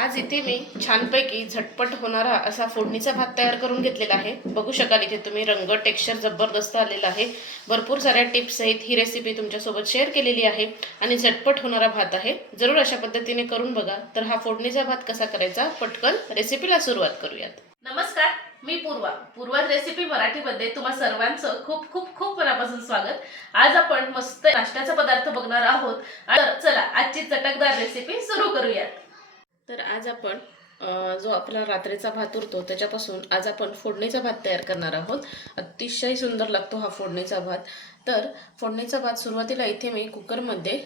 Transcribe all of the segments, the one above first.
आज इथे मी छानपैकी झटपट होणारा असा फोडणीचा भात तयार करून घेतलेला आहे. बघू शकाल इथे तुम्ही रंग टेक्स्चर जबरदस्त आलेला आहे. भरपूर साऱ्या टिप्स ही रेसिपी तुमच्यासोबत शेअर केलेली आहे आणि झटपट होणारा भात आहे. जरूर अशा पद्धतीने करून बघा. तर हा फोडणीचा भात कसा करायचा? पटकन रेसिपीला सुरुवात करूयात. नमस्कार मी पूर्वा. पूर्वा रेसिपी मराठीमध्ये तुम्हा सर्वांचं खूप खूप खूप मनापासून स्वागत. आज आपण मस्त नाश्त्याचा पदार्थ बघणार आहोत. तर चला आजची चटकदार रेसिपी सुरू करूयात. तर आज आपण जो आपला रात्रीचा भात उरतो त्याच्यापासून आज आपण फोडणीचा भात तयार करणार आहोत. अतिशय सुंदर लागतो हा फोडणीचा भात. तर फोडणीचा भात सुरुवातीला इथे मी कुकरमध्ये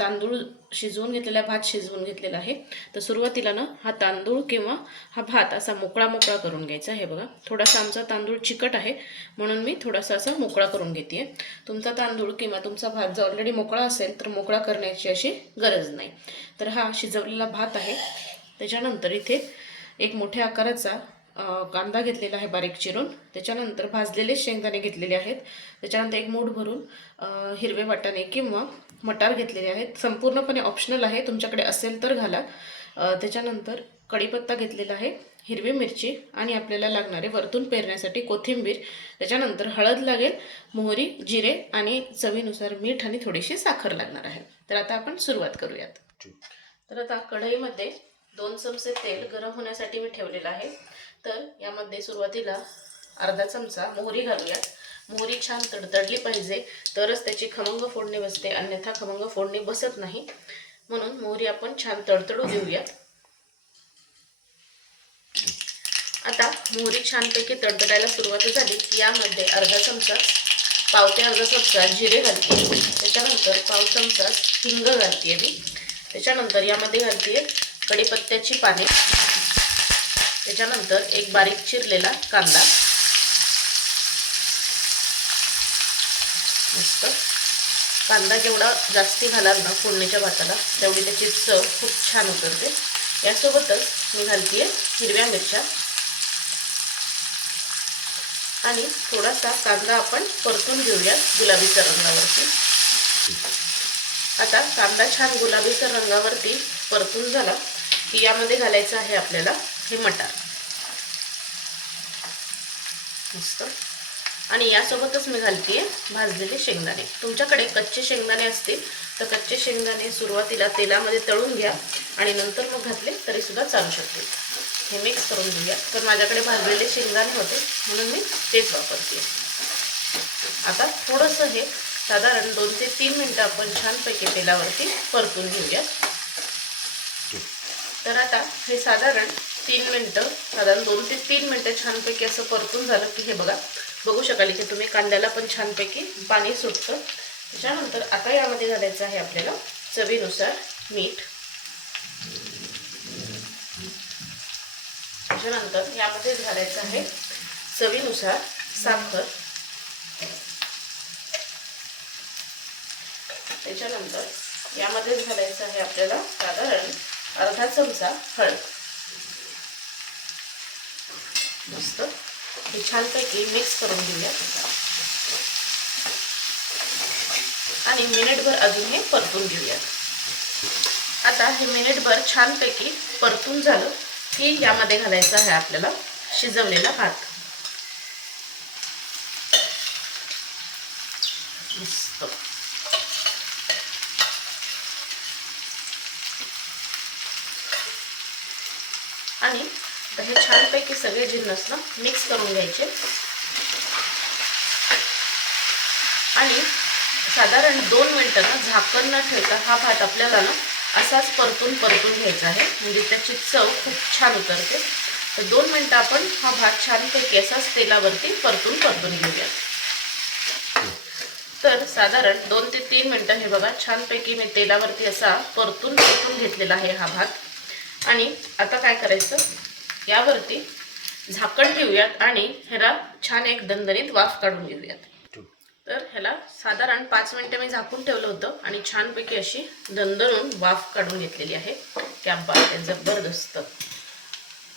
तांदूळ शिजवून घेतलेला भात शिजवून घेतलेला आहे. तर सुरुवातीला ना हा तांदूळ किंवा हा भात असा मोकळा मोकळा करून घ्यायचा हे बघा थोडासा आमचा तांदूळ चिकट आहे म्हणून मी थोडासा असा मोकळा करून घेते तुमचा तांदूळ किंवा तुमचा भात जर ऑलरेडी मोकळा असेल तर मोकळा करण्याची अशी गरज नाही. तर हा शिजवलेला भात आहे. त्याच्यानंतर इथे एक मोठ्या आकाराचा कांदा घेतलेला आहे बारीक चिरून. त्याच्यानंतर भाजलेले शेंगदाणे घेतलेले आहेत. त्याच्यानंतर एक मूठ भरून हिरवे वाटाणे किंवा मटार घेतलेले आहेत. संपूर्णपणे ऑप्शनल आहे. तुमच्याकडे असेल तर घाला. त्याच्यानंतर कढीपत्ता घेतलेला आहे हिरवी मिरची आणि आपल्याला लागणारे वरतून पेरण्यासाठी कोथिंबीर. त्याच्यानंतर हळद लागेल मोहरी जिरे आणि चवीनुसार मीठ आणि थोडीशी साखर लागणार आहे. तर आता आपण सुरुवात करूयात. तर आता कढईमध्ये दोन चमचे तेल गरम होण्यासाठी मी ठेवलेलं आहे. तर यामध्ये सुरुवातीला अर्धा चमचा मोहरी घालूया मोहरी छान तडतडली पाहिजे तरच त्याची खमंग फोडणी बसते अन्यथा खमंग फोडणी बसत नाही. म्हणून मोहरी आपण छान तडतडू देऊयात. आता मोहरी छानपैकी तडतडायला सुरुवात झाली की यामध्ये अर्धा चमचा पावते अर्धा चमचा जिरे घालते त्याच्यानंतर पाव चमचा हिंग घालते मी. त्याच्यानंतर यामध्ये घालते कढीपत्त्याची पाने. त्याच्यानंतर एक बारीक चिरलेला कांदा. मस्त. कांदा जेवढा जास्ती घालाल ना फोडणीच्या भाताला तेवढी त्याची चव खूप छान उतरते. यासोबतच मी घालते हिरव्या मिरच्या. आणि थोडासा कांदा आपण परतून घेऊया गुलाबीच्या रंगावरती. आता कांदा छान गुलाबीच्या रंगावरती परतून झाला. की यामध्ये घालायचं आहे आपल्याला हे मटार. मस्त. आणि यासोबतच मी घालते भाजलेले शेंगदाणे. तुमच्याकडे कच्चे शेंगदाणे असतील तर कच्चे शेंगदाणे सुरुवातीला तेलामध्ये तळून घ्या आणि नंतर मग घातले तरीसुद्धा चालू शकते. हे मिक्स करून घेऊया. तर माझ्याकडे भाजलेले शेंगदाणे होते म्हणून मी तेच वापरते आता थोडंसं हे साधारण दोन ते तीन मिनटं आपण छानपैकी तेलावरती परतून घेऊया तर आता हे साधारण तीन मिनटं साधारण दोन ते तीन मिनटं छानपैकी असं परतून झालं की हे बघा बघू शकाल की तुम्ही कांद्याला पण छानपैकी पाणी सुटतं त्याच्यानंतर आता यामध्ये घालायचं आहे आपल्याला चवीनुसार मीठ. त्याच्यानंतर यामध्ये घालायचं आहे चवीनुसार साखर. त्याच्यानंतर यामध्येच घालायचं आहे आपल्याला साधारण अर्धा चमचा हळद. मस्त. हे छानपैकी मिक्स करून घेऊया. आणि मिनिटभर अजून हे परतून घेऊया. आता हे मिनिटभर छानपैकी परतून झालं की यामध्ये घालायचं आहे आपल्याला शिजवलेला भात मस्त आणि हे छानपैकी सगळे जिन्नस ना मिक्स करून घ्यायचे. आणि साधारण दोन मिनटं ना झाकण न ठेवता हा भात आपल्याला ना असाच परतून परतून घ्यायचा आहे. म्हणजे त्याची चव खूप छान उतरते. तर दोन मिनटं आपण हा भात छानपैकी असाच तेलावरती परतून परतून घेऊया तर साधारण दोन ते तीन मिनटं हे बघा छानपैकी मी तेलावरती असा परतून परतून घेतलेला आहे हा भात. आणि आता काय करायचं? यावरती झाकण ठेवूयात आणि ह्याला छान एक दणदणीत वाफ काढून घेऊयात. तर ह्याला साधारण पाच मिनटं मी झाकून ठेवलं होतं आणि छानपैकी अशी दणदणून वाफ काढून घेतलेली आहे. बात आहे जबरदस्त.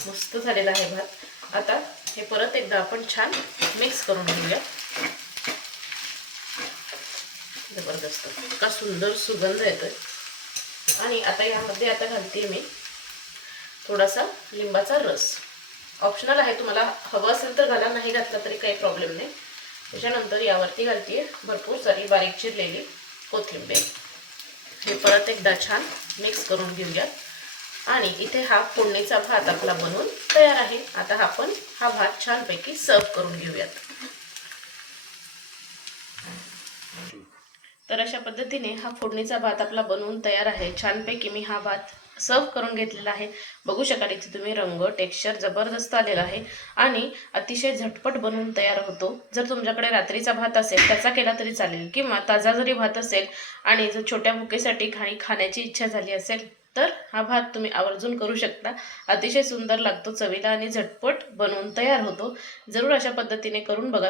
मस्त झालेला आहे भात. आता हे परत एकदा आपण छान मिक्स करून घेऊया जबरदस्त. इतका सुंदर सुगंध येतोय. आणि आता यामध्ये आता घालते मी थोडासा लिंबाचा रस. ऑप्शनल आहे तुम्हाला हवं असेल तर घाला नाही घातला तरी काही प्रॉब्लेम नाही. त्याच्यानंतर यावरती घालते भरपूर सारी बारीक चिरलेली कोथिंबीर. हे परत एकदा छान मिक्स करून घेऊयात. आणि इथे हा फोडणीचा भात आपला बनवून तयार आहे. आता आपण हा भात छानपैकी सर्व करून घेऊयात. तर अशा पद्धतीने हा फोडणीचा भात आपला बनवून तयार आहे. छानपैकी मी हा भात सर्व करून घेतलेला आहे. बघू शकाल इथे तुम्ही रंग टेक्स्चर जबरदस्त आलेला आहे आणि अतिशय झटपट बनवून तयार होतो. जर तुमच्याकडे रात्रीचा भात असेल त्याचा केला तरी चालेल. किंवा ताजा जरी भात असेल आणि जर छोट्या भुकेसाठी खाणी खाण्याची इच्छा झाली असेल तर हा भात तुम्ही आवर्जून करू शकता. अतिशय सुंदर लागतो चवीला आणि झटपट बनवून तयार होतो. जरूर अशा पद्धतीने करून बघा.